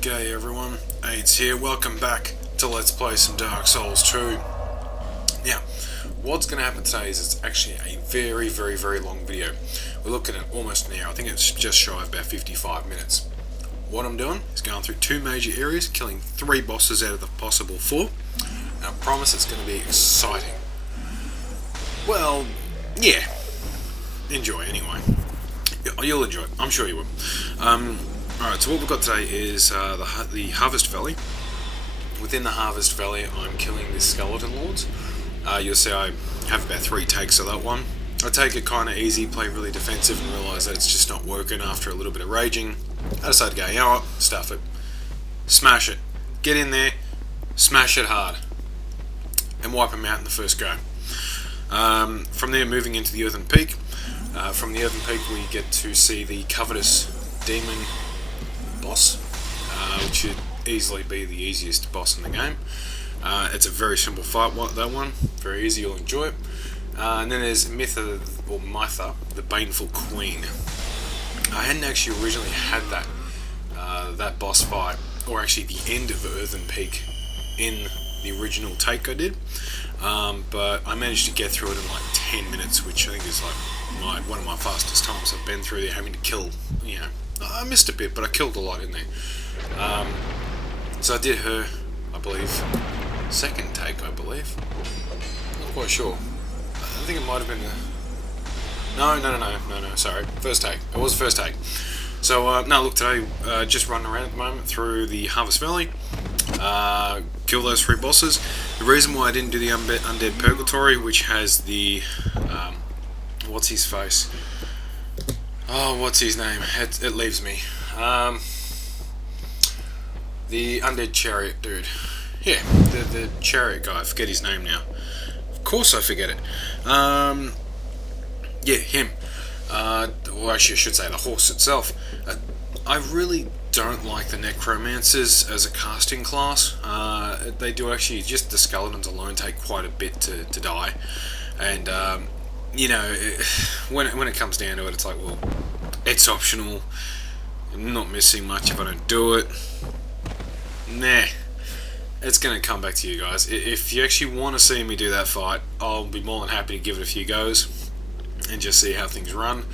G'day everyone, AIDS here, welcome back to Let's Play some Dark Souls 2. Now, what's going to happen today is it's actually a very long video. We're looking at almost an hour, I think it's just shy of about 55 minutes. What I'm doing is going through 2 major areas, killing 3 bosses out of the possible 4. And I promise it's going to be exciting. Well, yeah, enjoy anyway. You'll enjoy it, I'm sure you will. Alright, so what we've got today is the Harvest Valley. Within the Harvest Valley, I'm killing the Skeleton Lords. You'll see I have about 3 takes of that one. I take it kind of easy, play really defensive, and realise that it's just not working after a little bit of raging. I decided to go, you know what, stuff it. Smash it. Get in there, smash it hard. And wipe them out in the first go. From there, moving into the Earthen Peak. From the Earthen Peak, we get to see the Covetous demon boss, which should easily be the easiest boss in the game. It's a very simple fight, that one, very easy, you'll enjoy it. And then there's Mytha, the baneful queen. I hadn't actually originally had that boss fight, or actually the end of Earthen Peak, in the original take I did, but I managed to get through it in like 10 minutes, which I think is like one of my fastest times I've been through there, having to kill, you know, I missed a bit, but I killed a lot in there. So I did her, I believe, second take, I believe. Not quite sure. I think it might have been No, sorry. First take. It was the first take. So, no, look, today, just running around at the moment through the Harvest Valley. Kill those 3 bosses. The reason why I didn't do the Undead Purgatory, which has the, what's his face? Oh, what's his name? It leaves me. The Undead Chariot dude. Yeah, the Chariot guy. I forget his name now. Of course I forget it. Yeah, him. Well, actually I should say the horse itself. I really don't like the Necromancers as a casting class. They do actually, just the skeletons alone take quite a bit to die. And, you know, when it comes down to it, it's like, well, it's optional. I'm not missing much if I don't do it. Nah. It's going to come back to you guys. If you actually want to see me do that fight, I'll be more than happy to give it a few goes and just see how things run.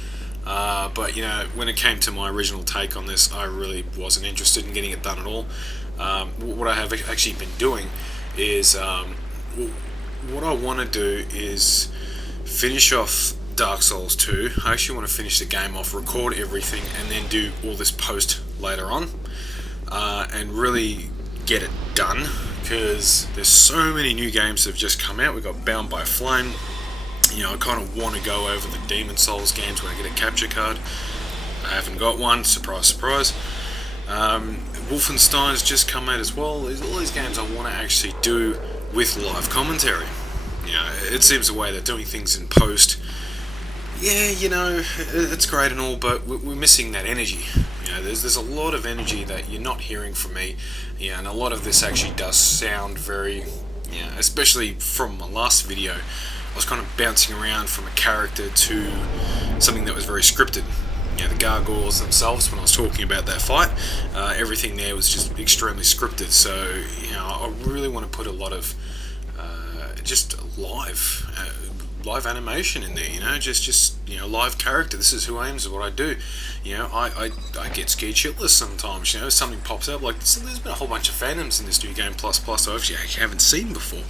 But, you know, when it came to my original take on this, I really wasn't interested in getting it done at all. What I have actually been doing is, what I want to do is finish off Dark Souls 2. I actually want to finish the game off, record everything, and then do all this post later on, and really get it done, because there's so many new games that have just come out. We've got Bound by Flame. You know, I kind of want to go over the Demon Souls games when I get a capture card. I haven't got one, surprise, surprise. Wolfenstein's just come out as well. There's all these games I want to actually do with live commentary. You know, it seems the way they're doing things in post. Yeah, you know, it's great and all, but we're missing that energy. You know, there's a lot of energy that you're not hearing from me. Yeah, and a lot of this actually does sound very, you know, especially from my last video, I was kind of bouncing around from a character to something that was very scripted. You know, the gargoyles themselves, when I was talking about that fight, everything there was just extremely scripted. So, you know, I really want to put a lot of just live animation in there, you know, just you know, live character. This is who I am, this is what I do. You know, I get scared shitless sometimes, you know, something pops up, like, there's been a whole bunch of phantoms in this new game, plus I actually haven't seen before.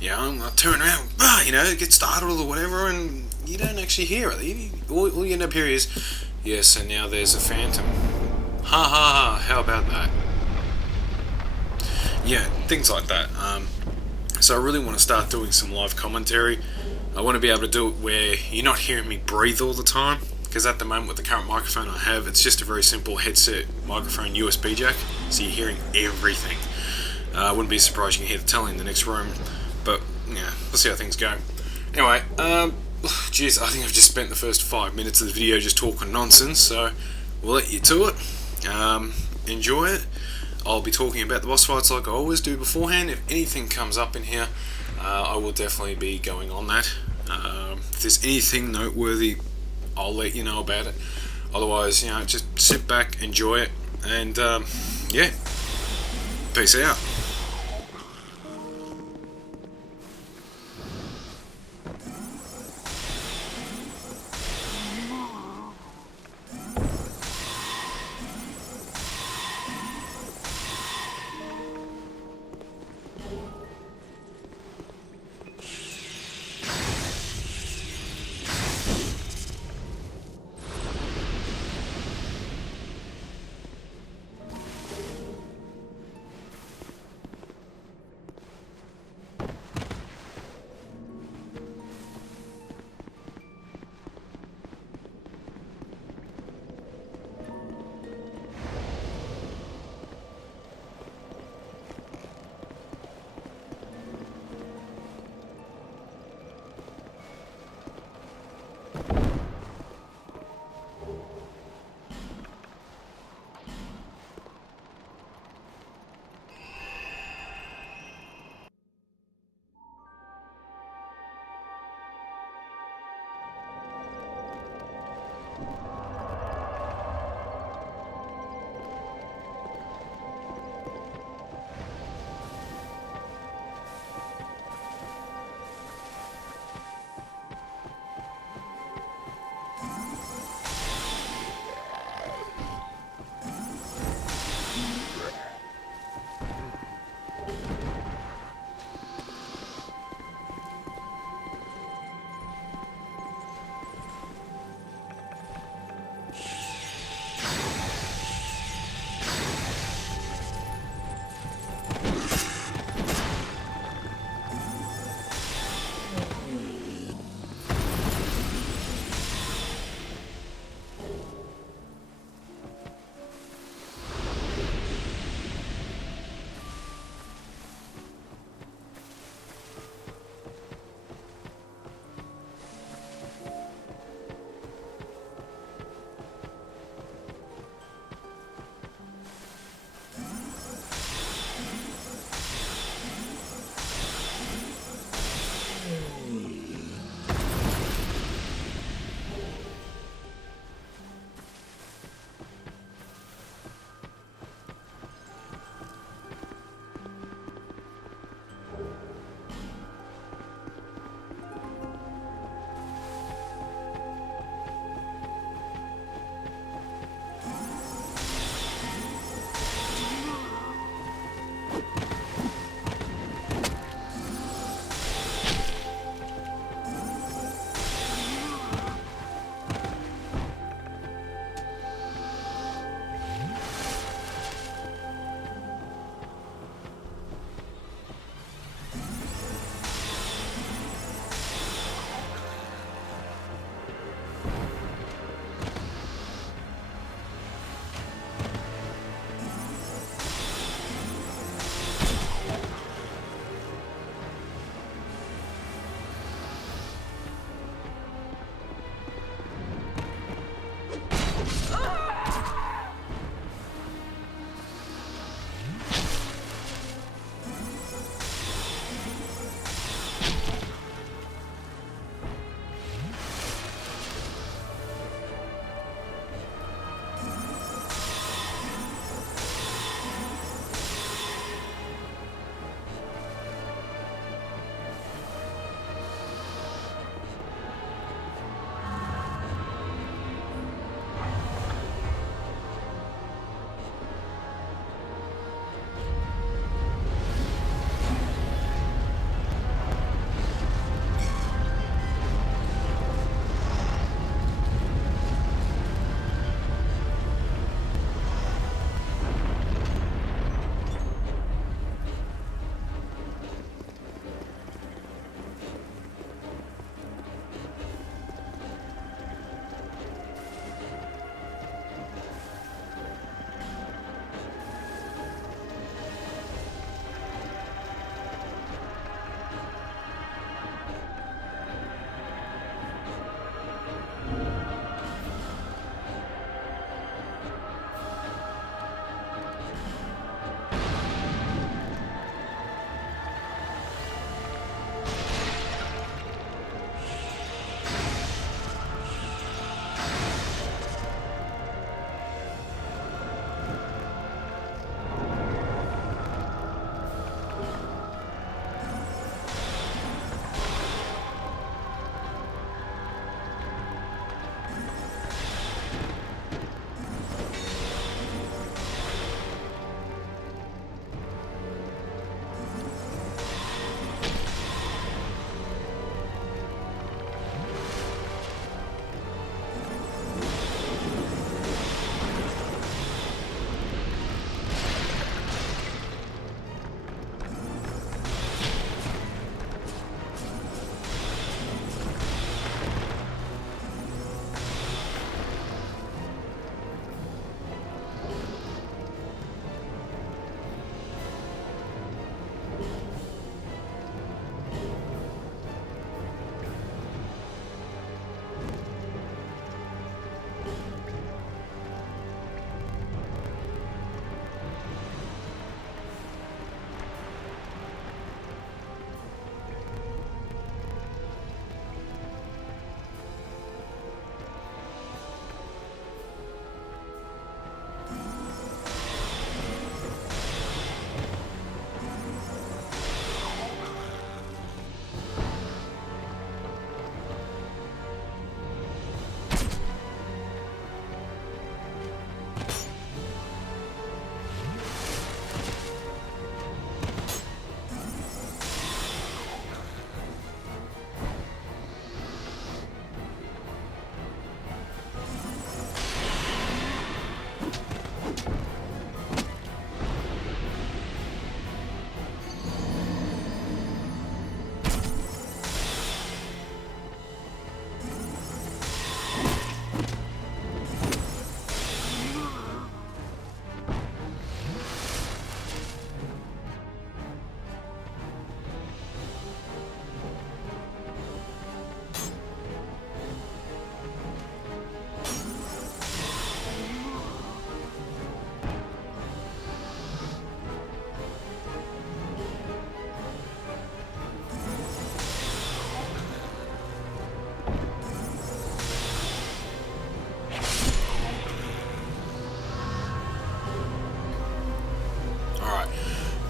You know, I turn around, you know, get startled or whatever, and you don't actually hear it. All you end up hearing is, yes, and now there's a phantom. Ha ha ha, how about that? Yeah, things like that. So I really want to start doing some live commentary. I want to be able to do it where you're not hearing me breathe all the time, because at the moment with the current microphone I have, it's just a very simple headset microphone USB jack, so you're hearing everything. I wouldn't be surprised you can hear the telly in the next room, but yeah, we'll see how things go. Anyway, geez, I think I've just spent the first 5 minutes of the video just talking nonsense, so we'll let you to it. Enjoy it. I'll be talking about the boss fights like I always do beforehand. If anything comes up in here, I will definitely be going on that. If there's anything noteworthy, I'll let you know about it. Otherwise, you know, just sit back, enjoy it, and yeah, Peace out.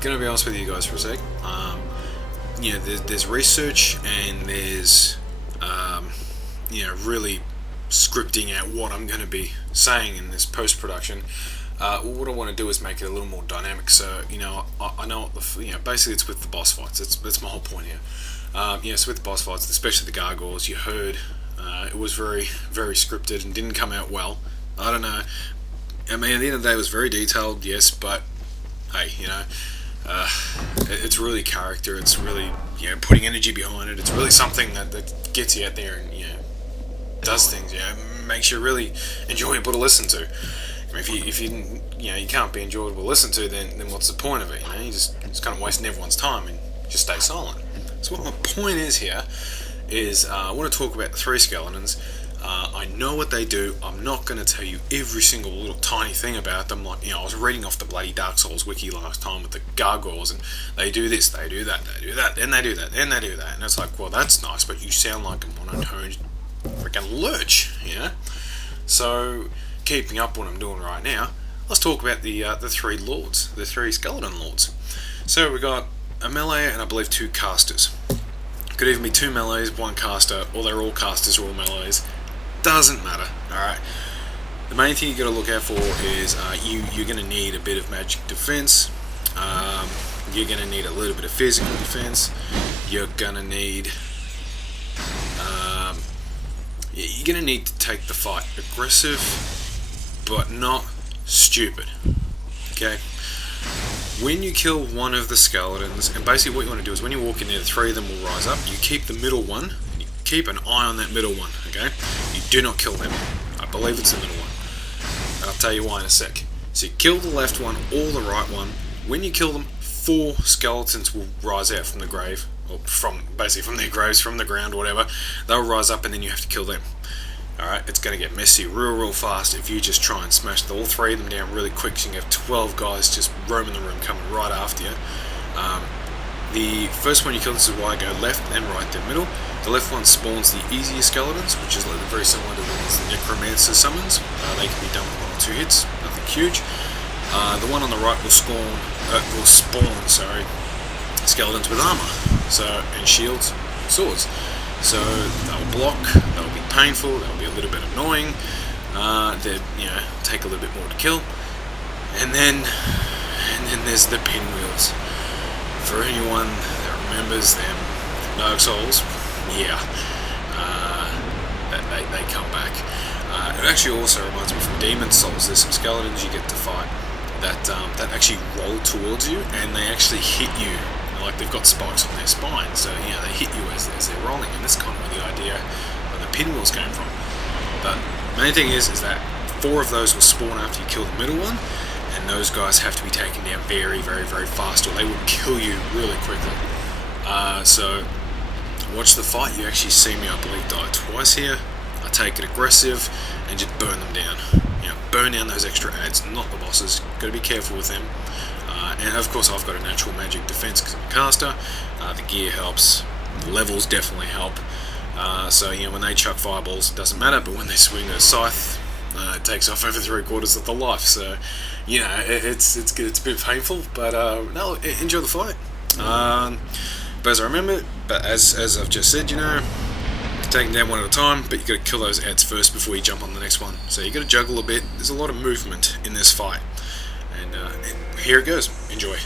gonna be honest with you guys for a sec. You know, there's research and there's you know, really scripting out what I'm going to be saying in this post-production. What I want to do is make it a little more dynamic. So, you know, I know what you know, basically it's with the boss fights. That's my whole point here. You know, so with the boss fights, especially the gargoyles, you heard it was very, very scripted and didn't come out well. I don't know. I mean, at the end of the day, it was very detailed, yes, but hey, you know, it's really character. It's really, you know, putting energy behind it. It's really something that gets you out there and, you know, does things. You know, makes you really enjoyable to listen to. I mean, if you you know, you can't be enjoyable to listen to, then what's the point of it? You know, you just kind of wasting everyone's time and just stay silent. So what my point is here is I want to talk about the 3 skeletons. I know what they do. I'm not going to tell you every single little tiny thing about them. Like, you know, I was reading off the bloody Dark Souls wiki last time with the gargoyles, and they do this, they do that, they do that, then they do that, then they do that, and it's like, well, that's nice, but you sound like a monotone freaking lurch, you know. So, keeping up what I'm doing right now, let's talk about the 3 lords, the 3 skeleton lords. So we got a melee and I believe 2 casters. Could even be 2 melees, 1 caster, or they're all casters or all melees. Doesn't matter. Alright. The main thing you got to look out for is you're going to need a bit of magic defense. You're going to need a little bit of physical defense. You're going to need you're going to need to take the fight aggressive, but not stupid. Okay? When you kill one of the skeletons, and basically what you want to do is when you walk in there, the 3 of them will rise up. You keep the middle one, and you keep an eye on that middle one, okay? You do not kill them. I believe it's the middle one. And I'll tell you why in a sec. So you kill the left one or the right one. When you kill them, 4 skeletons will rise out from the grave, or basically from their graves, from the ground, whatever. They'll rise up and then you have to kill them. Alright, it's going to get messy real fast if you just try and smash all 3 of them down really quick, so you can have 12 guys just roaming the room coming right after you. The first one you kill, this is why I go left and right then middle. The left one spawns the easier skeletons, which is like very similar to the ones the Necromancer summons. They can be done with 1 or 2 hits, nothing huge. The one on the right will spawn skeletons with armor, and shields, swords. So they'll block, they'll be painful, they'll be a little bit annoying, they take a little bit more to kill, and then there's the pinwheels. For anyone that remembers them from Dark Souls, yeah, they come back. It actually also reminds me from Demon Souls. There's some skeletons you get to fight that actually roll towards you, and they actually hit you. Like they've got spikes on their spine, so you know they hit you as they're rolling, and that's kind of where the idea of the pinwheels came from. But the main thing is that 4 of those will spawn after you kill the middle one, and those guys have to be taken down very fast, or they will kill you really quickly. So watch the fight. You actually see me, I believe, die twice here. I take it aggressive and just burn them down. You know, burn down those extra adds, not the bosses. Got to be careful with them. And of course I've got a natural magic defense because I'm a caster. The gear helps, the levels definitely help. So you know, when they chuck fireballs it doesn't matter, but when they swing a scythe, it takes off over 3/4 of the life. So you know, it's a bit painful, but no, enjoy the fight. But as I remember, as I've just said, you know, take them down one at a time, but you got to kill those adds first before you jump on the next one. So you got to juggle a bit. There's a lot of movement in this fight. And here it goes. Enjoy.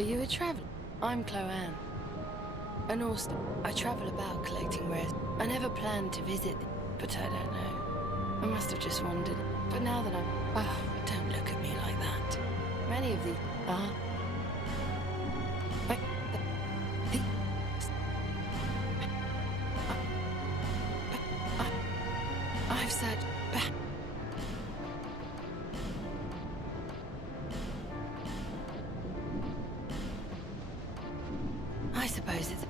Are you a traveler? I'm Chloanne. And also, I travel about collecting wares. I never planned to visit, but I don't know. I must have just wandered. But now that I'm... Oh, don't look at me like that. Many of these are... I've searched... I suppose it's...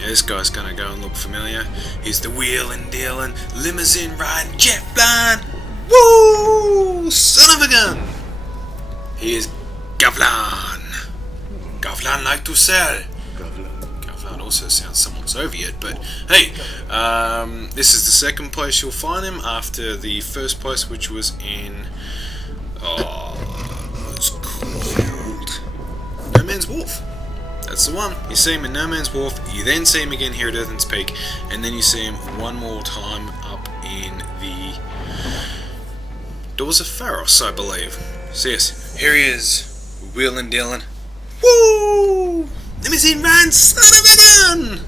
Yeah, this guy's gonna go and look familiar. He's the wheeling, dealing, limousine riding, jet flying, woo! Son of a gun! He is Gavlan. Gavlan like to sell. Gavlan also sounds somewhat Soviet, but hey, this is the second place you'll find him after the first place, which was in what's it called? No Man's Wharf. That's the one. You see him in No Man's Wharf, you then see him again here at Earthen's Peak, and then you see him one more time up in the Doors of Pharos, I believe. So yes, here he is, wheeling, dealing. Woo! Limousine run, son of a gun!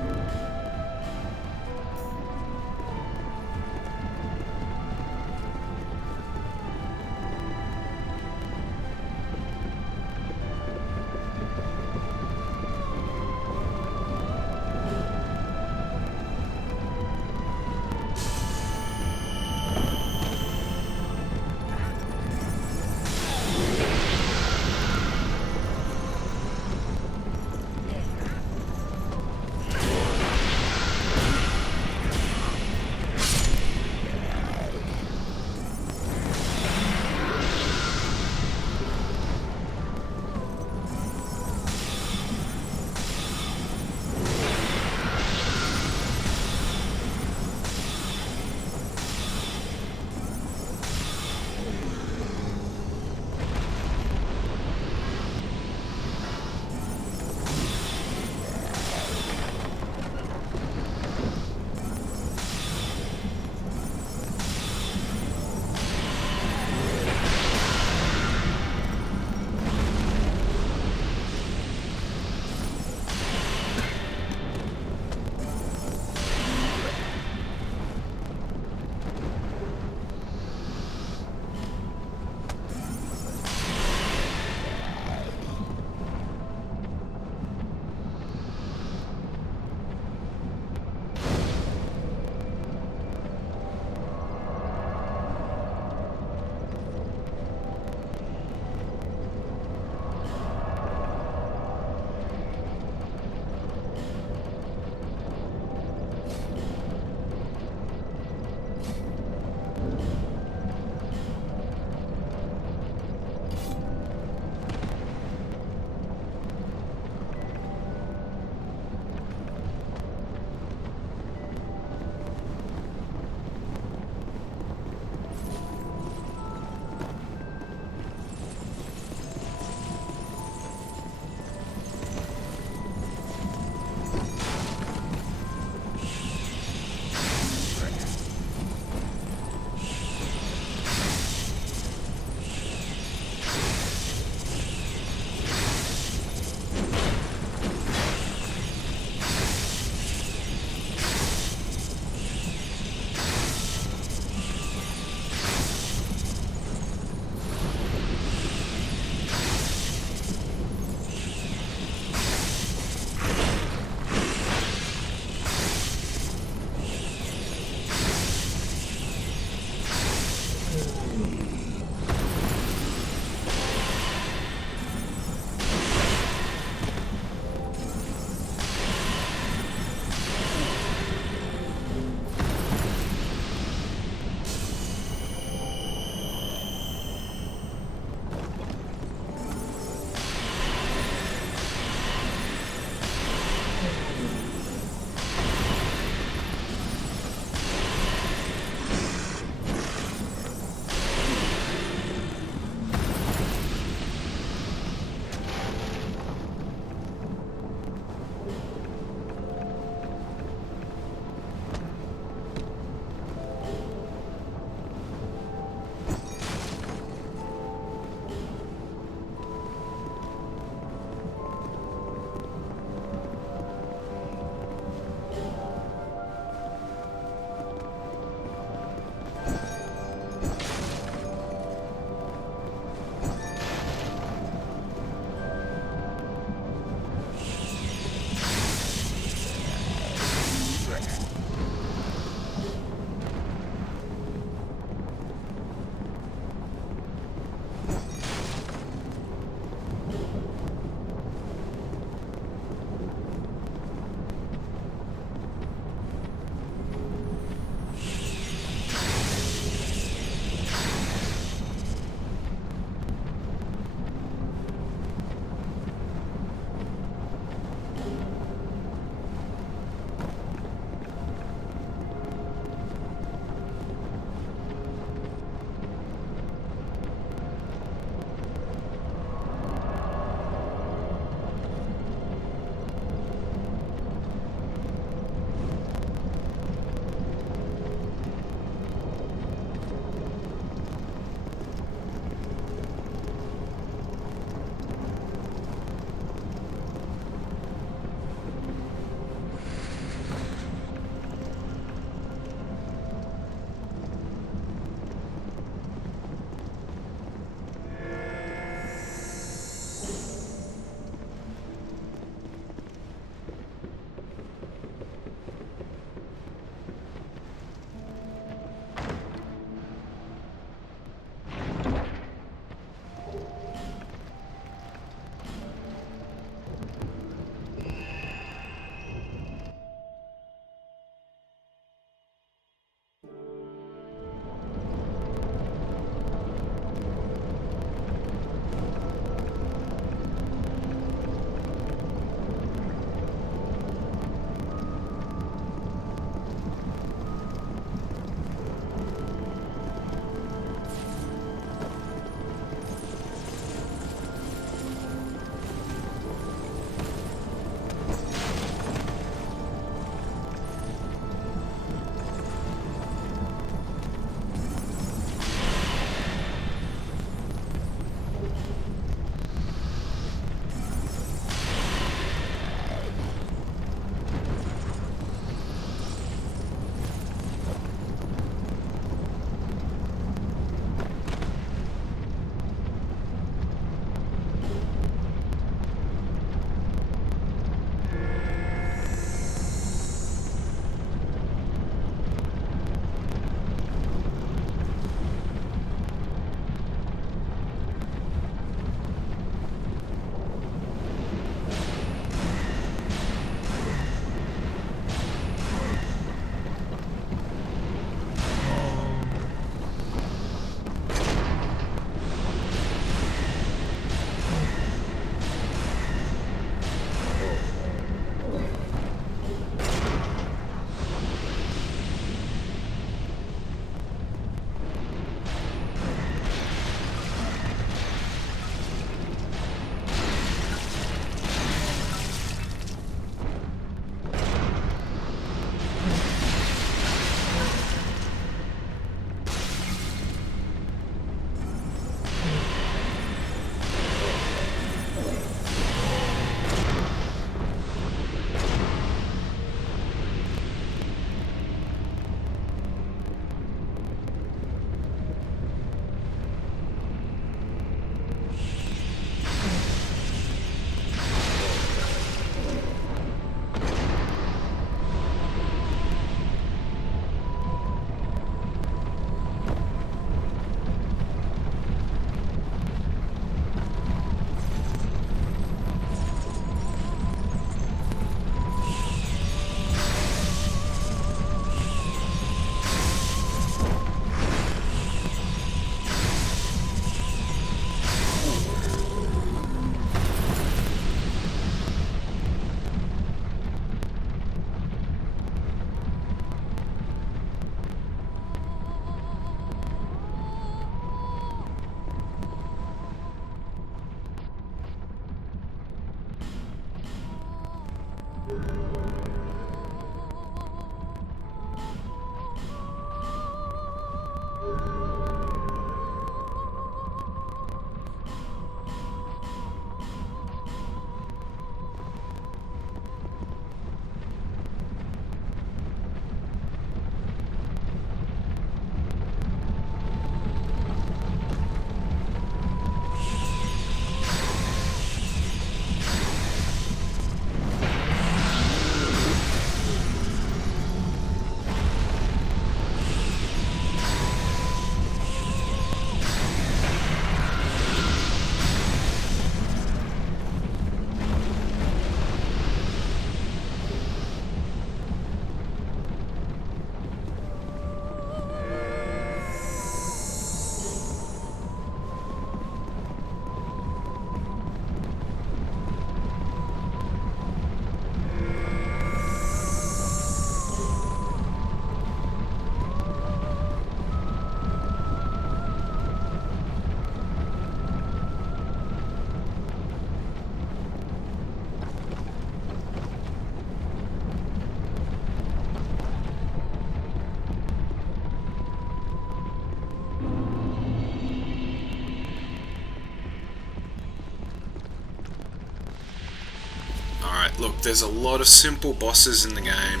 there's a lot of simple bosses in the game.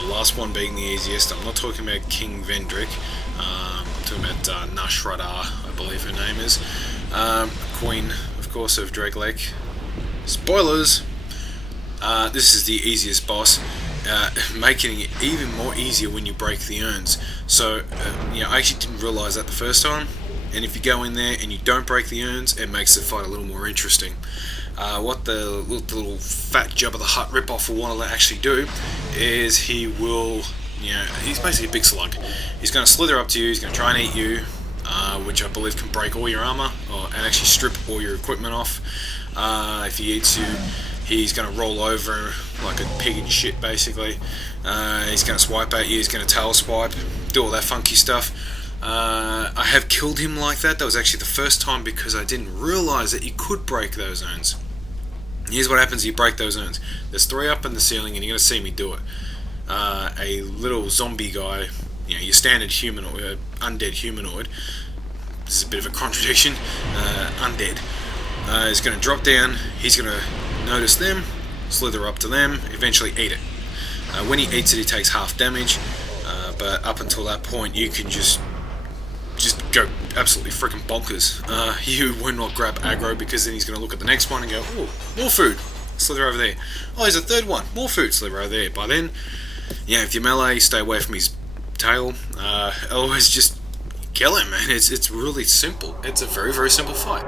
The last one being the easiest. I'm not talking about King Vendrick. I'm talking about Nash Radar, I believe her name is. Queen, of course, of Drake Lake. Spoilers! This is the easiest boss, making it even more easier when you break the urns. So, I actually didn't realise that the first time, and if you go in there and you don't break the urns, it makes the fight a little more interesting. What the little fat Jabba the Hutt ripoff will want to actually do is he will, he's basically a big slug. He's going to slither up to you, he's going to try and eat you, which I believe can break all your armour, and actually strip all your equipment off. If he eats you, he's going to roll over like a pig in shit, basically. He's going to swipe at you, he's going to tail swipe, do all that funky stuff. I have killed him like that. That was actually the first time because I didn't realise that you could break those urns. Here's what happens: you break those urns. There's 3 up in the ceiling, and you're going to see me do it. A little zombie guy, your standard humanoid, undead humanoid. This is a bit of a contradiction. Undead. Is going to drop down. He's going to notice them, slither up to them, eventually eat it. When he eats it, he takes half damage. But up until that point, you can just go absolutely freaking bonkers. You will not grab aggro, because then he's going to look at the next one and go, oh, more food, slither over there. Oh, there's a third one, more food, slither over there. By then, if you're melee, stay away from his tail. Otherwise, just kill him, man. It's really simple. It's a very, very simple fight.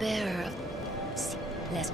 Bearer of less.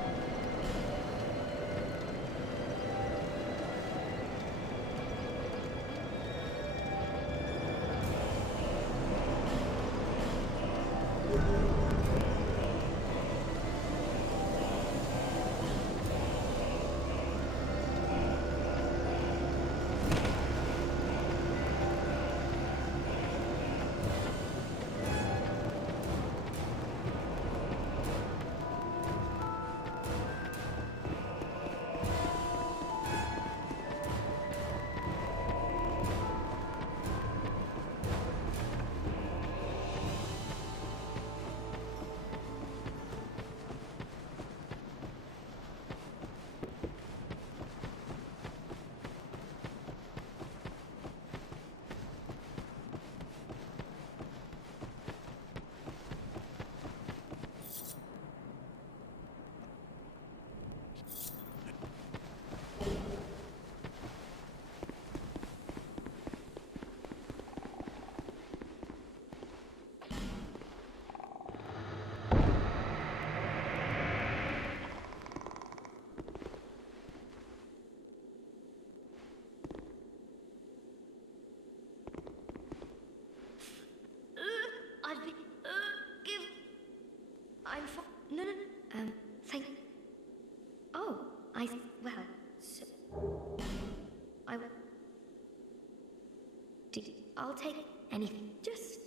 I'll take anything. Just...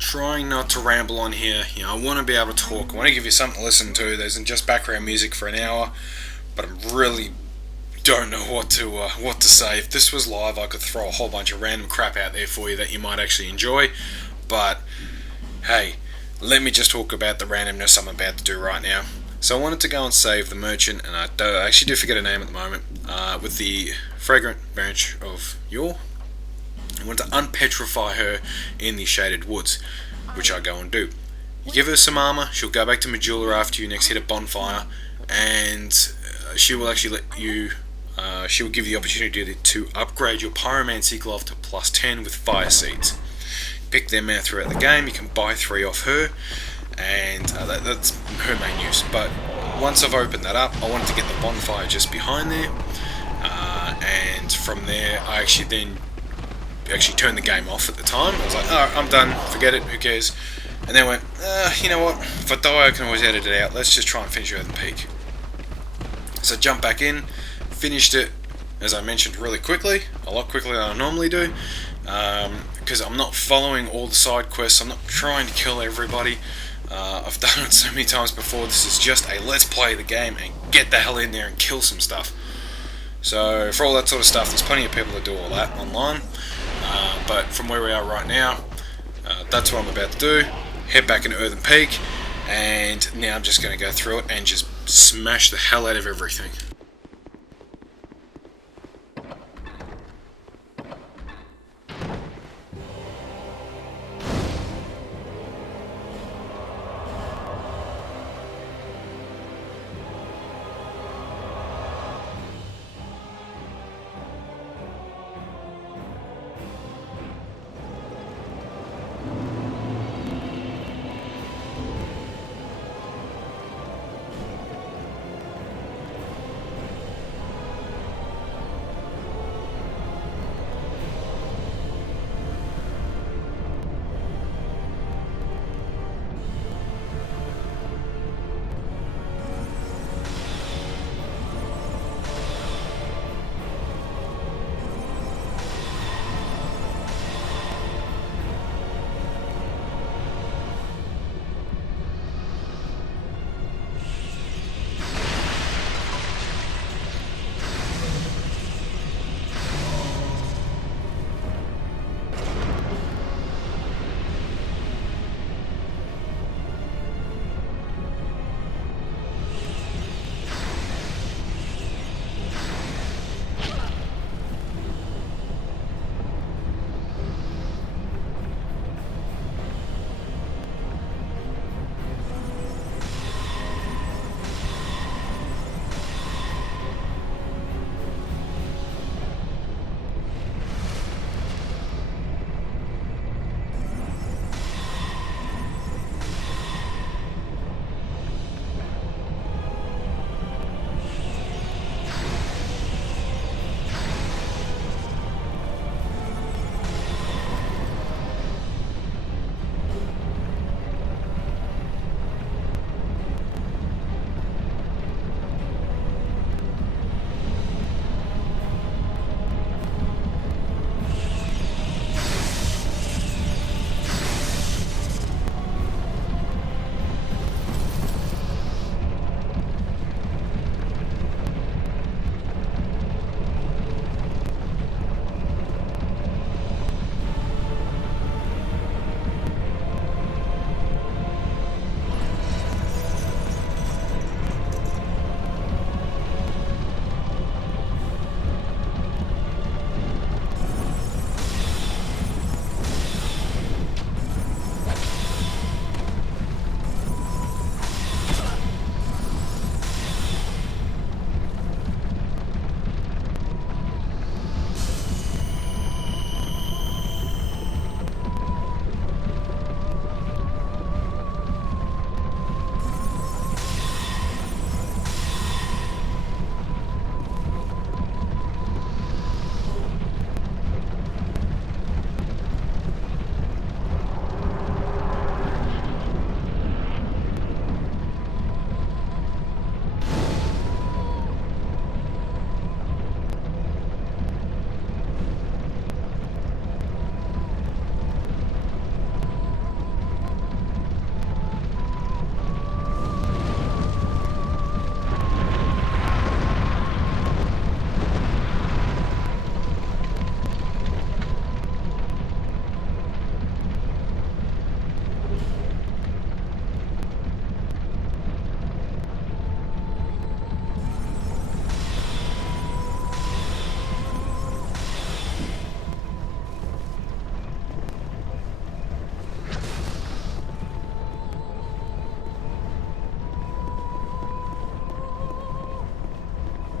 Trying not to ramble on here. You know, I want to be able to talk. I want to give you something to listen to. There isn't just background music for an hour, but I really don't know what to say. If this was live, I could throw a whole bunch of random crap out there for you that you might actually enjoy. But hey, let me just talk about the randomness I'm about to do right now. So I wanted to go and save the merchant, and I actually do forget her name at the moment, with the fragrant branch of yore. I want to unpetrify her in the shaded woods, which I go and do. You give her some armor, she'll go back to Majula after you next hit a bonfire, and she will actually let you. She will give you the opportunity to upgrade your pyromancy glove to +10 with fire seeds. Pick them out throughout the game. You can buy 3 off her, and that's her main use. But once I've opened that up, I wanted to get the bonfire just behind there, and from there I actually turned the game off at the time. I was like, oh, I'm done, forget it, who cares? And then went, you know what, if I die I can always edit it out, let's just try and finish Earthen Peak. So jumped back in, finished it, as I mentioned, really quickly, a lot quicker than I normally do, because I'm not following all the side quests, I'm not trying to kill everybody. I've done it so many times before. This is just a let's play the game and get the hell in there and kill some stuff. So for all that sort of stuff, there's plenty of people that do all that online. But from where we are right now, that's what I'm about to do. Head back into Earthen Peak, and now I'm just going to go through it and just smash the hell out of everything.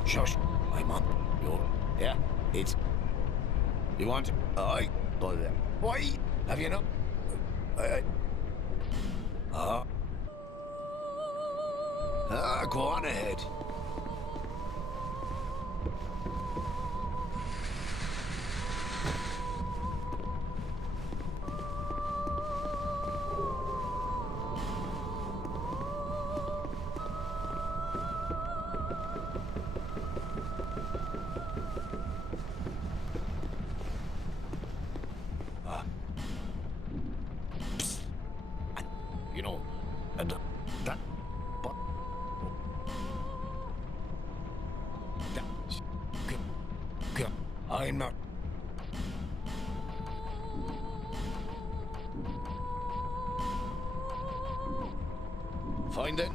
Shush. I'm on. Yeah, it's... You want... I... Why? Have you not... go on ahead. You know, and that... But... I'm not... Fine then.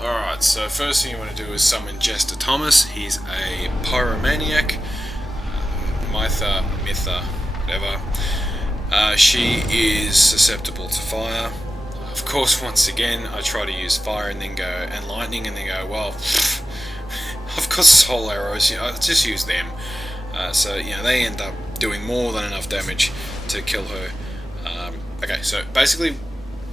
Alright, so first thing you want to do is summon Jester Thomas. He's a pyromaniac, Mytha, whatever. She is susceptible to fire. Of course, once again, I try to use fire and lightning, and then go, well, I've got soul arrows, I'll just use them. So, they end up doing more than enough damage to kill her. Okay, so basically,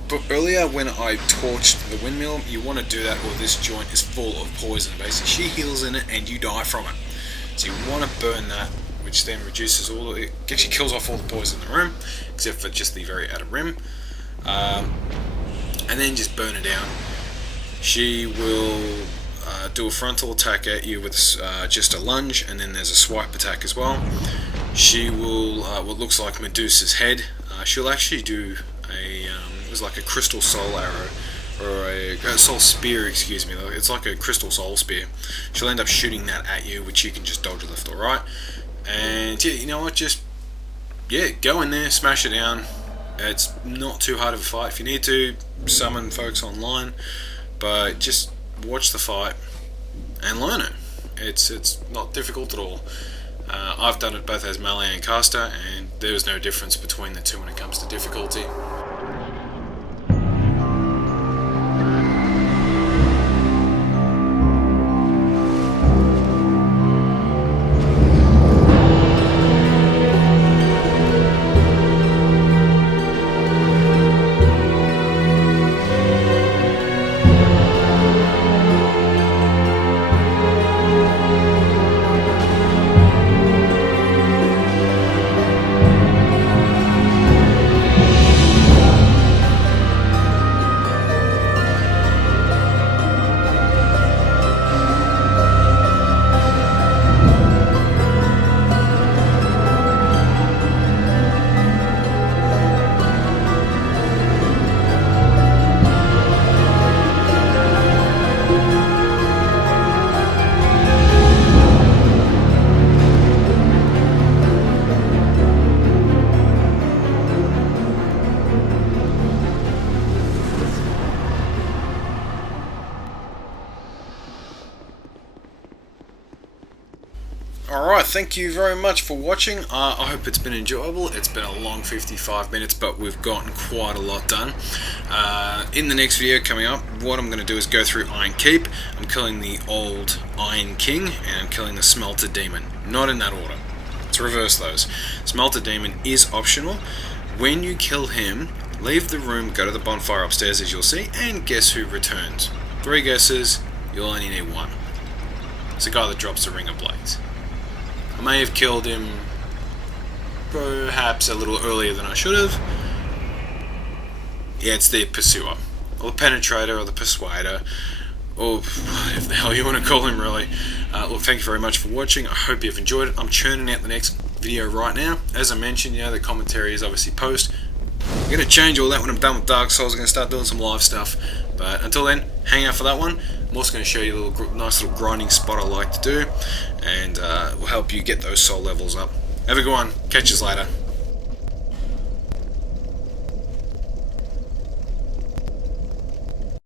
but earlier when I torched the windmill, you want to do that or this joint is full of poison. Basically, she heals in it and you die from it. So you want to burn that, which then reduces it actually kills off all the poison in the room, except for just the very outer rim. And then just burn her down. She will do a frontal attack at you with just a lunge, and then there's a swipe attack as well. She will, what looks like Medusa's head. She'll actually do it was like a crystal soul arrow, or a soul spear, excuse me. It's like a crystal soul spear. She'll end up shooting that at you, which you can just dodge left or right. And yeah, you know what? Just go in there, smash it down. It's not too hard of a fight. If you need to, summon folks online, but just watch the fight and learn it. It's not difficult at all. I've done it both as melee and caster, and there's no difference between the two when it comes to difficulty. Alright, thank you very much for watching. I hope it's been enjoyable. It's been a long 55 minutes, but we've gotten quite a lot done. In the next video coming up, what I'm going to do is go through Iron Keep. I'm killing the old Iron King, and I'm killing the Smelter Demon. Not in that order. Let's reverse those. Smelter Demon is optional. When you kill him, leave the room, go to the bonfire upstairs as you'll see, and guess who returns? 3 guesses, you'll only need 1. It's the guy that drops the Ring of Blades. I may have killed him perhaps a little earlier than I should have. Yeah, it's the Pursuer, or the Penetrator, or the Persuader, or whatever the hell you want to call him, really. Look, thank you very much for watching. I hope you've enjoyed it. I'm churning out the next video right now. As I mentioned, the commentary is obviously post. I'm going to change all that when I'm done with Dark Souls. I'm going to start doing some live stuff. But until then, hang out for that one. I'm also going to show you a nice little grinding spot I like to do, and will help you get those soul levels up. Have a good one. Catch you later.